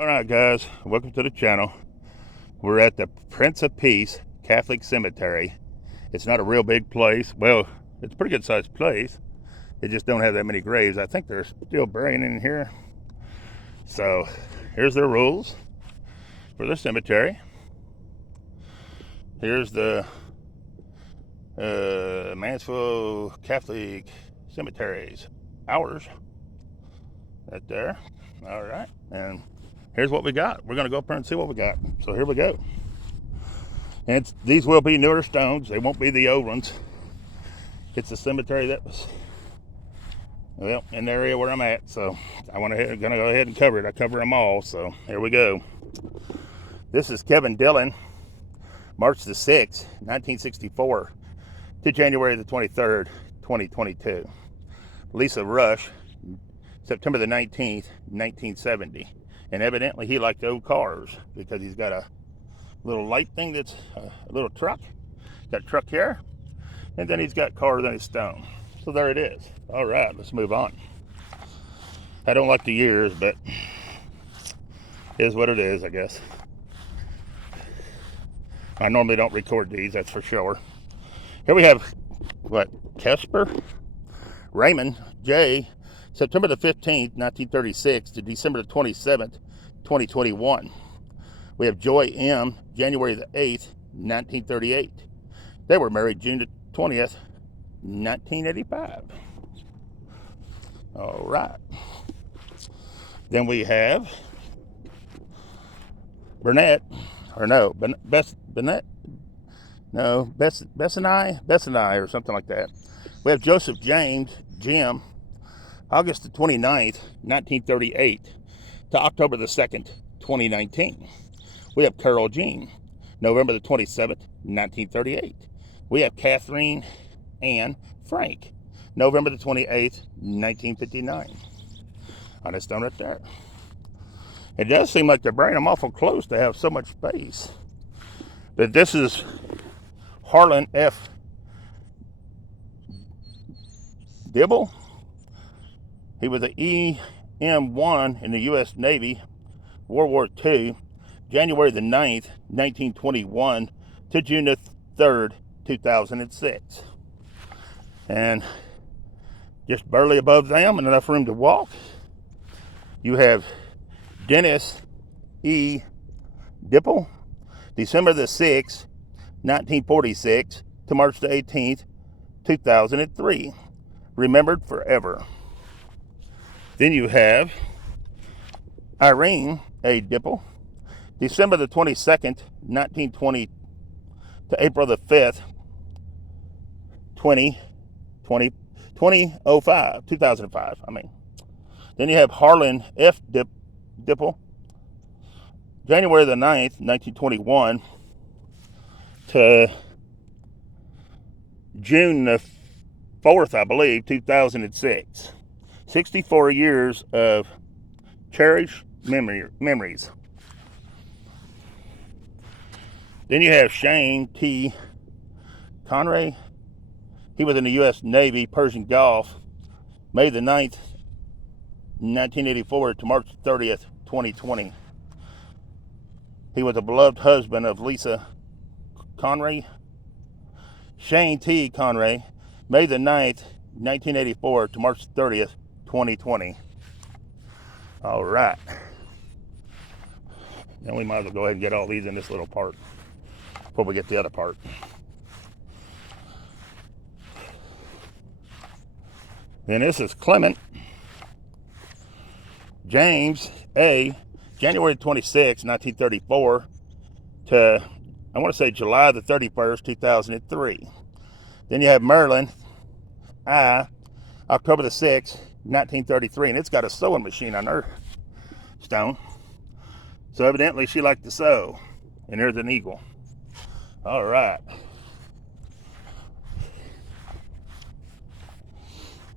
All right, guys, welcome to the channel. We're at the Prince of Peace Catholic Cemetery. It's not a real big place. Well, it's a pretty good sized place. They just don't have that many graves. I think they're still burying in here. So here's their rules for the cemetery. Here's the Mansfield Catholic Cemeteries. Ours. Right there. All right. And here's what we got. We're going to go up there and see what we got. So here we go. And these will be newer stones. They won't be the old ones. It's a cemetery that was, well, in the area where I'm at. So I'm going to go ahead and cover it. I cover them all. So here we go. This is Kevin Dillon, March the 6th, 1964 to January the 23rd, 2022. Lisa Rush, September the 19th, 1970. And evidently he liked old cars because he's got a little light thing that's a little truck. Got a truck here. And then he's got cars on his stone. So there it is. All right, let's move on. I don't like the years, but it is what it is, I guess. I normally don't record these, that's for sure. Here we have, Kesper? Raymond J., September the 15th, 1936 to December the 27th, 2021. We have Joy M., January the 8th, 1938. They were married June the 20th, 1985. All right. Then we have Burnett, or no, Bennett, no, Bessani, or something like that. We have Joseph James, Jim, August the 29th, 1938 to October the 2nd, 2019. We have Carol Jean, November the 27th, 1938. We have Catherine Ann Frank, November the 28th, 1959. On this stone right there. It does seem like they're bringing them awful close to have so much space. But this is Harlan F. Dibble. He was an EM1 in the U.S. Navy, World War II, January the 9th, 1921 to June the 3rd, 2006. And just barely above them and enough room to walk, you have Dennis E. Dipple, December the 6th, 1946 to March the 18th, 2003. Remembered forever. Then you have Irene A. Dipple, December the 22nd, 1920 to April the 5th, 2005. Then you have Harlan F. Dipple, January the 9th, 1921 to June the 4th, I believe, 2006. 64 years of cherished memories. Then you have Shane T. Conray. He was in the U.S. Navy, Persian Gulf, May the 9th, 1984 to March 30th, 2020. He was a beloved husband of Lisa Conray. Shane T. Conray, May the 9th, 1984 to March 30th, 2020. All right. Then we might as well go ahead and get all these in this little part before we get the other part. Then this is Clement James A., January 26, 1934 to, I want to say July the 31st, 2003. Then you have Marilyn I., October the 6th, 1933, and it's got a sewing machine on her stone. So evidently she liked to sew. And there's an eagle. All right.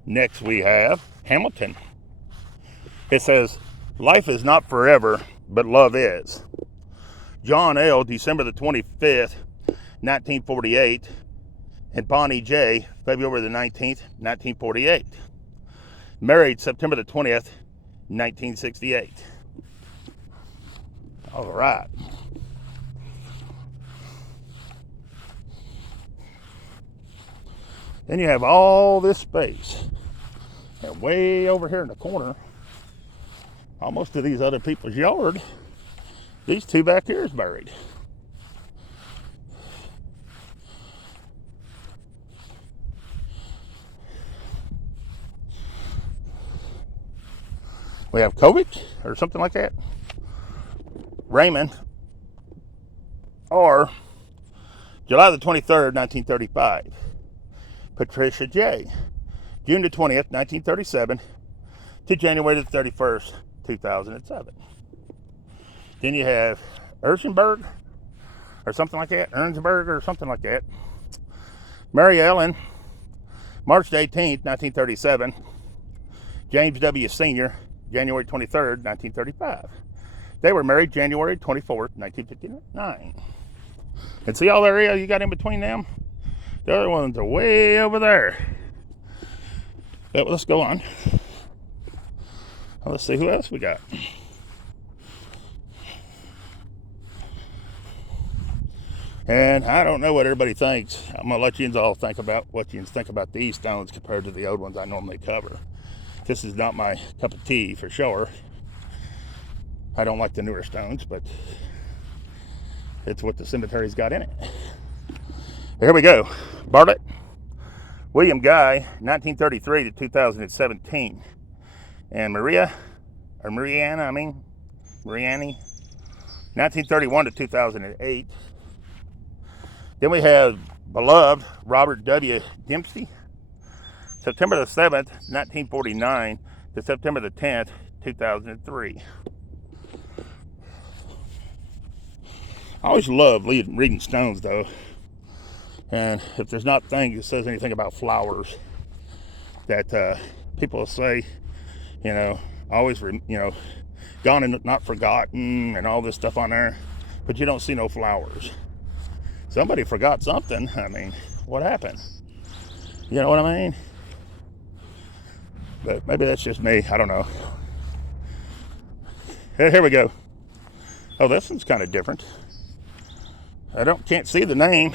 Next we have Hamilton. It says, life is not forever, but love is. John L., December the 25th, 1948, and Bonnie J., February the 19th, 1948. Married September the 20th, 1968. All right. Then you have all this space. And way over here in the corner, almost to these other people's yard, these two back here is buried. We have Kovic or something like that. Raymond, or July the 23rd, 1935. Patricia J. June the 20th, 1937 to January the 31st, 2007. Then you have Erzenberg or something like that, Ernsberg or something like that. Mary Ellen, March 18th, 1937. James W. Sr., January 23rd, 1935. They were married January 24th, 1959. And see all the area you got in between them? The other ones are way over there. But let's go on. Let's see who else we got. And I don't know what everybody thinks. I'm going to let you all think about what you think about these stones compared to the old ones I normally cover. This is not my cup of tea for sure. I don't like the newer stones, but it's what the cemetery's got in it. Here we go. Bartlett, William Guy, 1933 to 2017. And Mariani, 1931 to 2008. Then we have beloved Robert W. Dempsey, September the 7th, 1949 to September the 10th, 2003. I always love reading stones, though. And if there's not a thing that says anything about flowers, that people say, always, gone and not forgotten and all this stuff on there, but you don't see no flowers. Somebody forgot something. I mean, what happened? You know what I mean? But maybe that's just me. I don't know. Here we go. Oh, this one's kind of different. I can't see the name,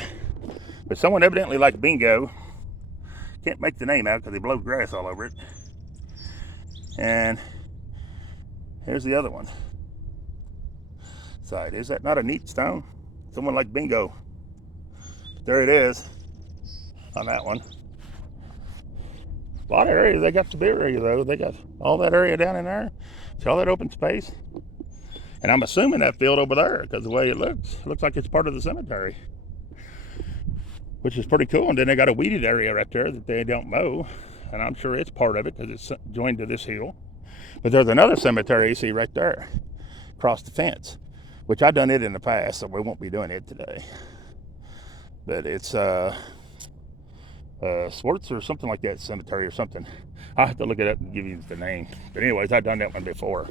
but someone evidently liked bingo. Can't make the name out because they blow grass all over it. And here's the other one. Side. Is that not a neat stone? Someone liked bingo. There it is on that one. A lot of areas, they got the beer area though. They got all that area down in there. See all that open space? And I'm assuming that field over there, because the way it looks like it's part of the cemetery, which is pretty cool. And then they got a weeded area right there that they don't mow, and I'm sure it's part of it because it's joined to this hill. But there's another cemetery you see right there across the fence, which I've done it in the past, so we won't be doing it today. But it's Swartz or something like that cemetery or something. I'll have to look it up and give you the name. But anyways, I've done that one before.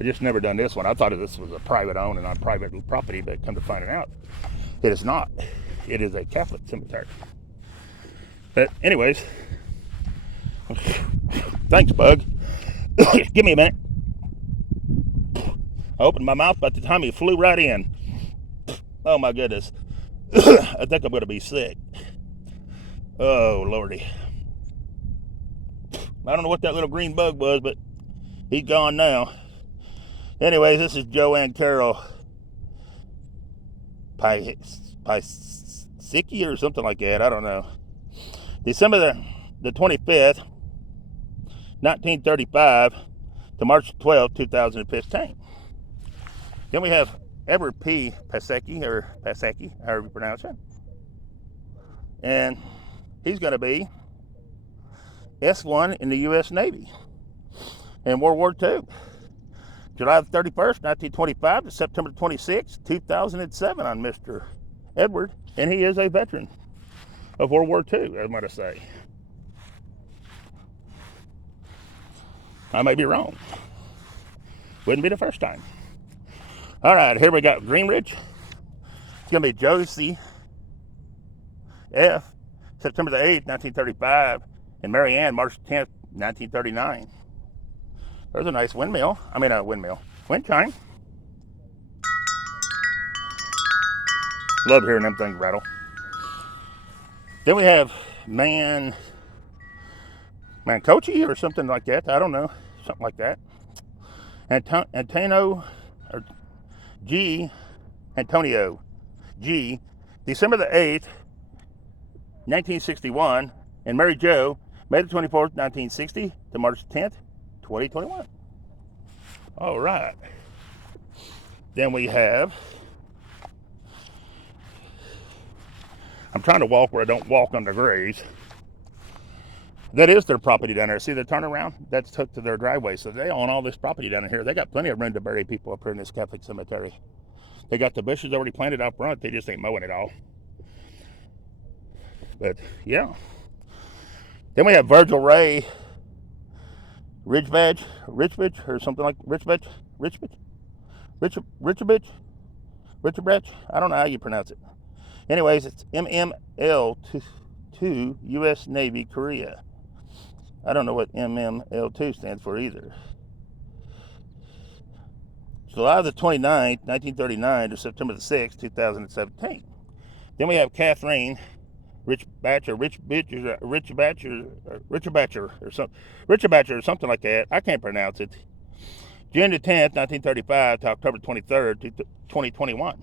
I just never done this one. I thought this was a private owned and on private property, but come to find it out, it is not. It is a Catholic cemetery. But anyways, thanks, Bug. Give me a minute. I opened my mouth by the time he flew right in. Oh my goodness. I think I'm going to be sick. Oh, Lordy. I don't know what that little green bug was, but he's gone now. Anyways, this is Joanne Carroll Pisicki or something like that. I don't know. December the 25th, 1935 to March 12th, 2015. Then we have Edward P. Pasecki, however you pronounce it. And he's going to be S1 in the U.S. Navy in World War II. July 31st, 1925 to September 26, 2007 on Mr. Edward. And he is a veteran of World War II, I might say. I may be wrong. Wouldn't be the first time. All right, here we got Greenridge. It's going to be Josie F., September the 8th, 1935, and Mary Ann, March 10th, 1939. There's a nice windmill. Wind chime. Love hearing them things rattle. Then we have Mancochi or something like that. I don't know. Something like that. Antonio G. December the 8th, 1961. And Mary Jo, May the 24th, 1960 to March 10th, 2021. All right. Then we have, I'm trying to walk where I don't walk on the graves. That is their property down there. See the turnaround? That's hooked to their driveway. So they own all this property down here. They got plenty of room to bury people up here in this Catholic cemetery. They got the bushes already planted out front. They just ain't mowing it all. But yeah. Then we have Virgil Ray Ridgebadge, or something like Richbadge. I don't know how you pronounce it. Anyways, it's MML2 U.S. Navy, Korea. I don't know what MML2 stands for either. July the 29th, 1939 to September the 6th, 2017. Then we have Kathleen Richbatcher or something like that. I can't pronounce it. June the 10th, 1935 to October 23rd, 2021.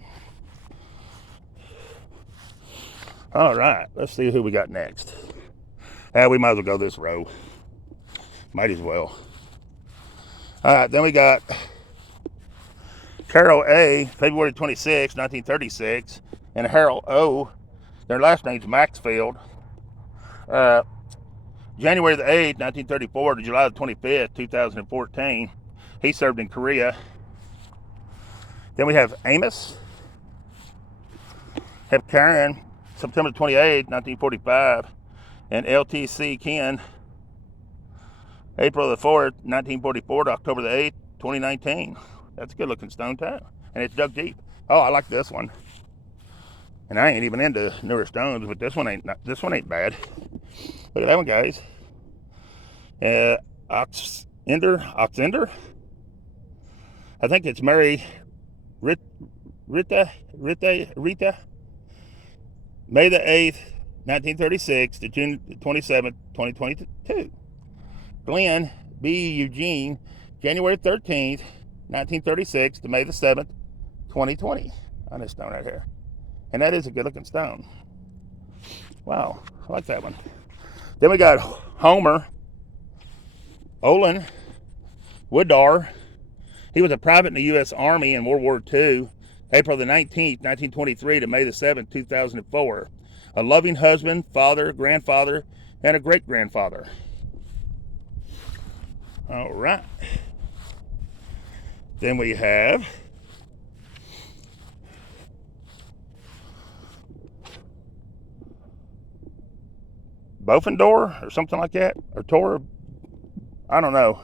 All right, let's see who we got next. We might as well go this row. Might as well. All right, then we got Carol A., February 26, 1936, and Harold O., their last name's Mansfield, January the 8th, 1934 to July the 25th, 2014. He served in Korea. Then we have Amos. Have Karen, September 28, 1945, and LTC Ken, April the 4th, 1944 to October the 8th, 2019. That's a good looking stone too. And it's dug deep. Oh, I like this one. And I ain't even into newer stones, but this one ain't bad. Look at that one, guys. Oxender. I think it's Mary Rita. May the 8th, 1936 to June 27th, 2022. Glenn B. Eugene, January 13th, 1936 to May the 7th, 2020. On this stone right here. And that is a good looking stone. Wow, I like that one. Then we got Homer Olin Woodar. He was a private in the U.S. Army in World War II, April the 19th, 1923 to May the 7th, 2004. A loving husband, father, grandfather, and a great-grandfather. All right. Then we have Bofendor or something like that, or Tor. I don't know.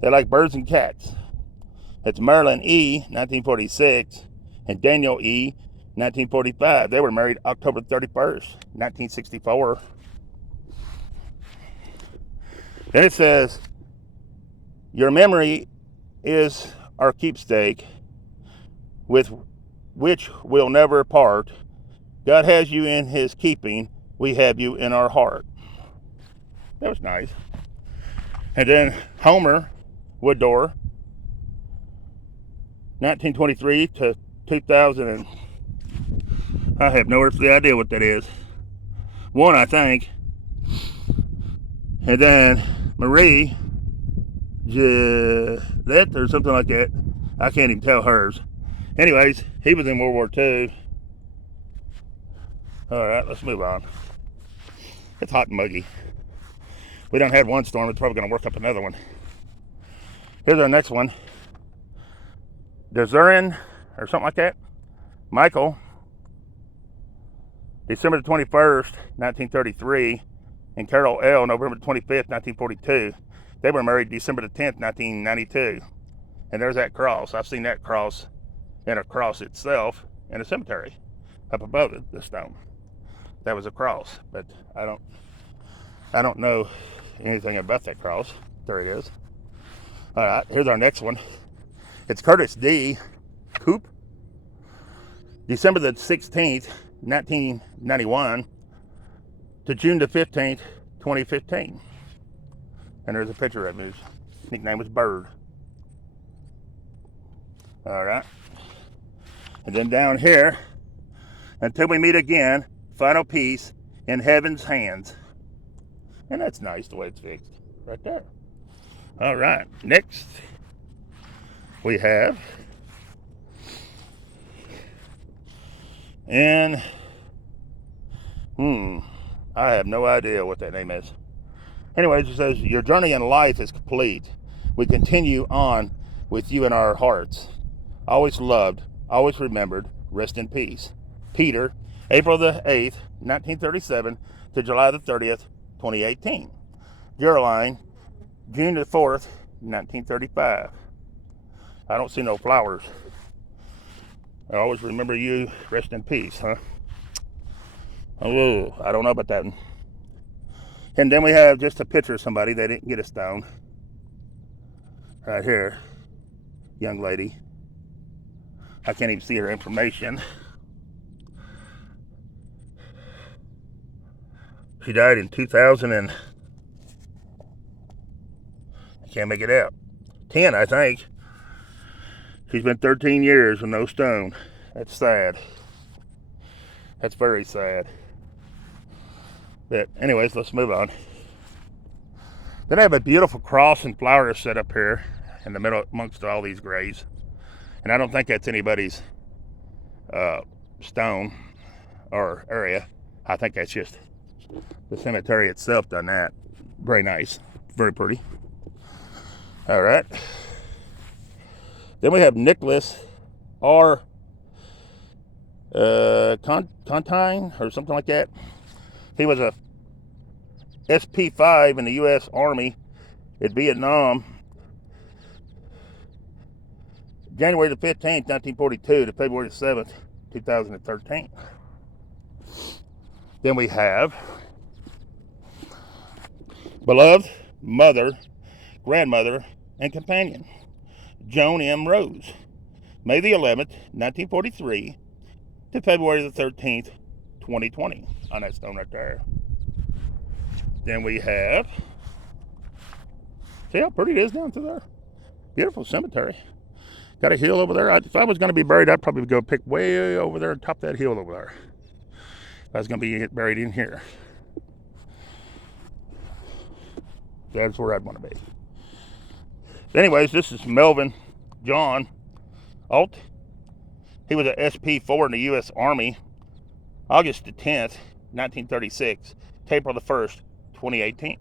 They like birds and cats. It's Marilyn E., 1946, and Daniel E., 1945. They were married October 31st, 1964. Then it says, your memory is our keepsake, with which we'll never part. God has you in his keeping. We have you in our heart. That was nice. And then Homer Woodor, 1923 to 2000. And I have no earthly idea what that is. One, I think. And then Marie Gillette or something like that. I can't even tell hers. Anyways, he was in World War II. All right, let's move on. It's hot and muggy. We done had one storm. It's probably going to work up another one. Here's our next one. Dezurin or something like that. Michael, December the 21st, 1933, and Carol L., November 25th, 1942. They were married December the 10th, 1992. And there's that cross. I've seen that cross and a cross itself in a cemetery up above it, the stone. That was a cross, but I don't know anything about that cross. There it is. All right, here's our next one. It's Curtis D. Coop, December the 16th, 1991 to June the 15th, 2015. And there's a picture of him. His nickname was Bird. All right. And then down here, until we meet again, final piece in heaven's hands. And that's nice the way it's fixed right there. All right. Next, we have and I have no idea what that name is. Anyways, it says, your journey in life is complete. We continue on with you in our hearts. Always loved, always remembered, rest in peace. Peter, April the 8th, 1937 to July the 30th, 2018. Geraldine, June the 4th, 1935. I don't see no flowers. I always remember you, rest in peace, huh? Oh, I don't know about that one. And then we have just a picture of somebody that didn't get a stone. Right here. Young lady. I can't even see her information. She died in 2000 and I can't make it out. 10, I think. She's been 13 years with no stone. That's sad. That's very sad. But anyways, let's move on. Then I have a beautiful cross and flowers set up here in the middle amongst all these graves. And I don't think that's anybody's stone or area. I think that's just the cemetery itself done that. Very nice. Very pretty. All right. Then we have Nicholas R. Contine or something like that. He was a SP5 in the U.S. Army in Vietnam, January the 15th, 1942 to February the 7th, 2013. Then we have beloved mother, grandmother, and companion, Joan M. Rose, May the 11th, 1943 to February the 13th, 2020, on that stone right there. Then we have, see how pretty it is down through there? Beautiful cemetery. Got a hill over there. If I was going to be buried, I'd probably go pick way over there on top of that hill over there. If I was going to be buried in here. That's where I'd want to be. Anyways, this is Melvin John Alt. He was an SP4 in the U.S. Army, August the 10th, 1936, to April the 1st, 2018.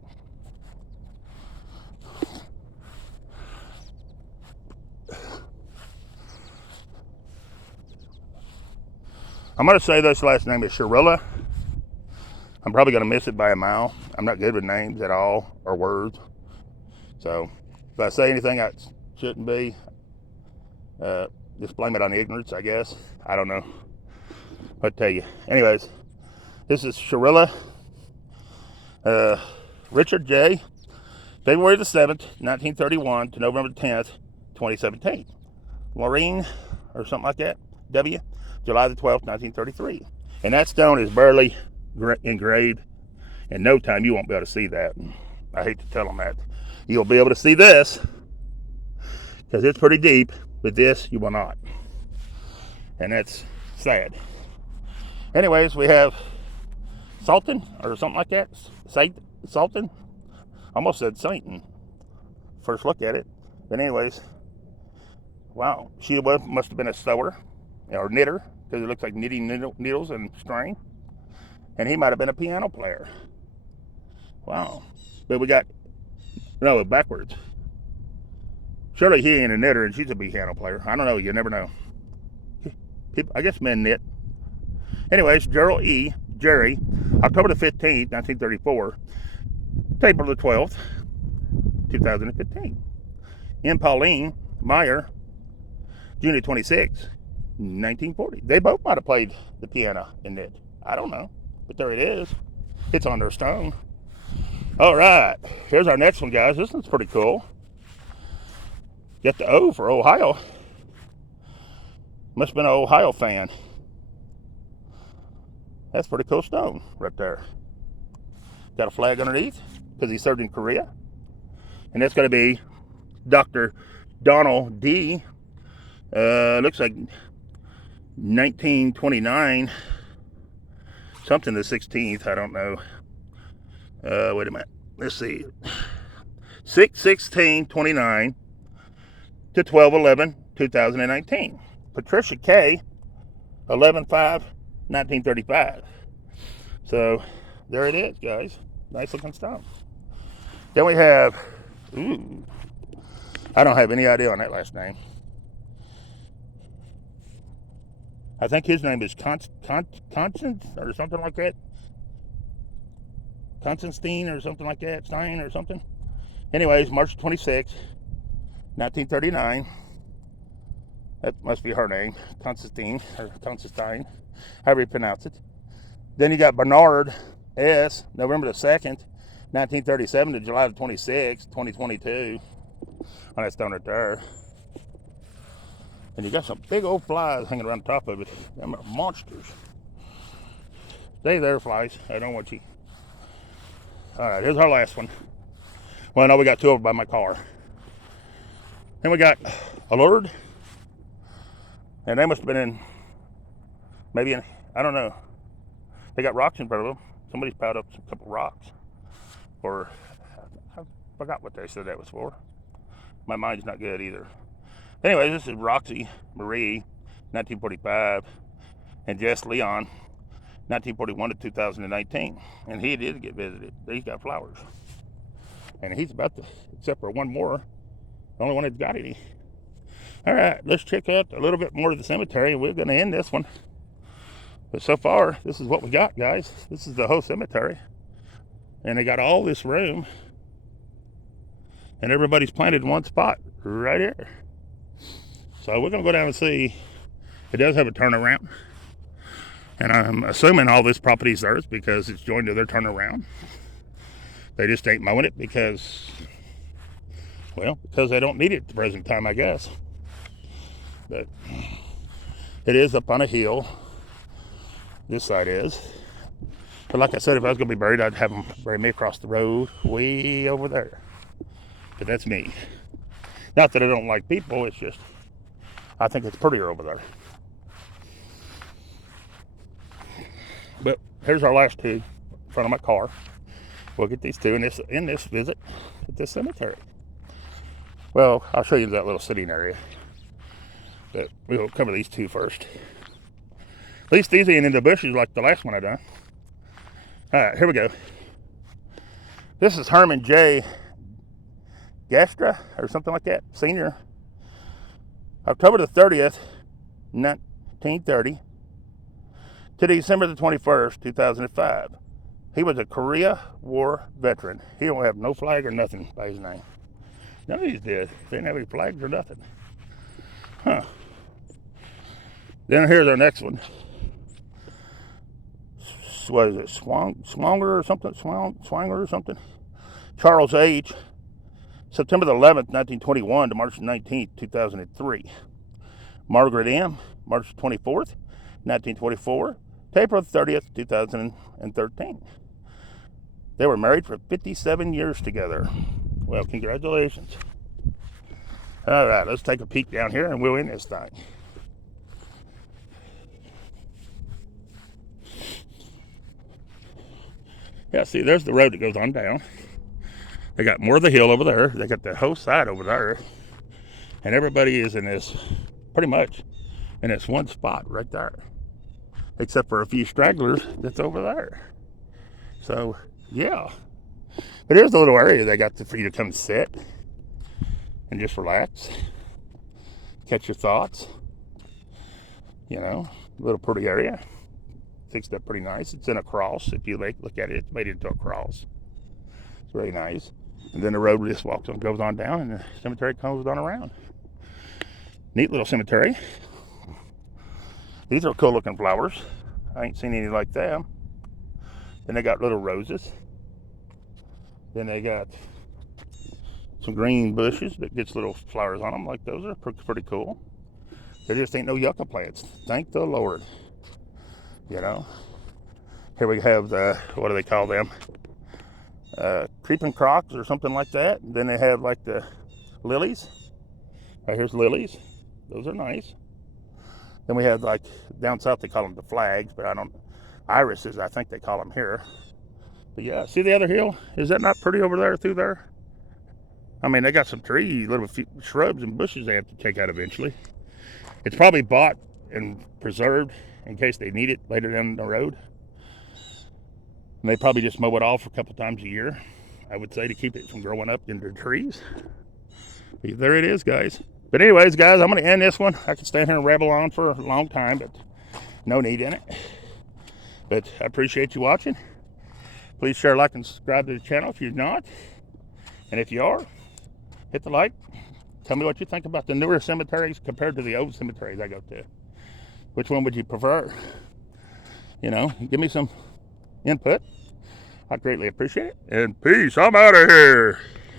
I'm going to say this last name is Shirilla. I'm probably going to miss it by a mile. I'm not good with names at all, or words. So, if I say anything I shouldn't be, just blame it on ignorance, I guess. I don't know. I'll tell you. Anyways, this is Shirilla Richard J. February the 7th, 1931 to November the 10th, 2017. Maureen, or something like that, W. July the 12th, 1933. And that stone is barely engraved. In no time, you won't be able to see that. I hate to tell them that. You'll be able to see this, because it's pretty deep, but this, you will not. And that's sad. Anyways, we have Sultan, or something like that. Sultan? Almost said Satan. First look at it. But anyways, wow. She must have been a sewer, or knitter, because it looks like knitting needles and string. And he might have been a piano player. Wow. But we got, no, backwards. Surely he ain't a knitter and she's a piano player. I don't know, you never know. People, I guess men knit. Anyways, Gerald E. Jerry, October the 15th, 1934, to April the 12th, 2015. M. Pauline Meyer, June 26th, 1940. They both might have played the piano and knit. I don't know. But there it is. It's on their stone. All right. Here's our next one, guys. This one's pretty cool. Get the O for Ohio. Must have been an Ohio fan. That's pretty cool stone right there. Got a flag underneath because he served in Korea. And that's going to be Dr. Donald D. Looks like 1929, something the 16th, I don't know. Wait a minute, let's see. 6/16/29 to 12/11/2019. Patricia K. 11/5/1935. So there it is, guys. Nice looking stone. Then we have, I don't have any idea on that last name. I think his name is Constance or something like that. Constantine or something like that. Stein or something. Anyways, March 26, 1939. That must be her name. Constantine or Constantine, however you pronounce it. Then you got Bernard S. November the 2nd, 1937 to July the 26th, 2022. On that stone right there. And you got some big old flies hanging around the top of it. Them are monsters. Stay there, flies. I don't want you. Alright, here's our last one. Well, no, we got two over by my car. Then we got Allured. And they must have been in, maybe in, I don't know. They got rocks in front of them. Somebody's piled up a couple rocks. Or, I forgot what they said that was for. My mind's not good either. Anyways, this is Roxy Marie, 1945, and Jess Leon, 1941 to 2019. And he did get visited. He's got flowers. And he's about to, except for one more, the only one that's got any. All right, let's check out a little bit more of the cemetery, and we're going to end this one. But so far, this is what we got, guys. This is the whole cemetery. And they got all this room. And everybody's planted in one spot right here. So we're going to go down and see. It does have a turnaround. And I'm assuming all this property is theirs because it's joined to their turnaround. They just ain't mowing it because, well, because they don't need it at the present time, I guess. But it is up on a hill. This side is. But like I said, if I was going to be buried, I'd have them bury me across the road way over there. But that's me. Not that I don't like people, it's just I think it's prettier over there. But here's our last two in front of my car. We'll get these two in this visit at this cemetery. Well, I'll show you that little sitting area. But we'll cover these two first. At least these ain't in the bushes like the last one I done. Alright, here we go. This is Herman J. Gastra or something like that, senior. October the 30th, 1930 to December the 21st, 2005. He was a Korea War veteran. He don't have no flag or nothing by his name. None of these did. They didn't have any flags or nothing. Huh. Then here's our next one. What is it? Swanger or something? Swanger or something? Charles H. September the 11th, 1921 to March 19th, 2003. Margaret M. March 24th, 1924 to April 30th, 2013. They were married for 57 years together. Well, congratulations. All right, let's take a peek down here and we'll end this thing. Yeah, see, there's the road that goes on down. They got more of the hill over there. They got the whole side over there. And everybody is in this, pretty much, in this one spot right there. Except for a few stragglers that's over there. So, yeah. But here's the little area they got for you to come sit and just relax. Catch your thoughts. You know, a little pretty area. Fixed up pretty nice. It's in a cross. If you look at it, it's made into a cross. It's really nice. And then the road just goes on down, and the cemetery goes on around. Neat little cemetery. These are cool looking flowers. I ain't seen any like them. Then they got little roses. Then they got some green bushes that gets little flowers on them. Like those are pretty cool. There just ain't no yucca plants. Thank the Lord. You know. Here we have the, what do they call them? Creeping crocks or something like that. And then they have like the lilies. Right here's lilies. Those are nice. Then we have like down south they call them the flags, but I don't. Irises, I think they call them here. But yeah, see the other hill? Is that not pretty over there through there? I mean, they got some trees, little shrubs and bushes they have to take out eventually. It's probably bought and preserved in case they need it later down the road. And they probably just mow it off a couple times a year, I would say, to keep it from growing up into trees. But there it is, guys. But anyways, guys, I'm going to end this one. I could stand here and ramble on for a long time, but no need in it. But I appreciate you watching. Please share, like, and subscribe to the channel if you're not. And if you are, hit the like. Tell me what you think about the newer cemeteries compared to the old cemeteries I go to. Which one would you prefer? You know, give me some input. I greatly appreciate it. And peace. I'm out of here.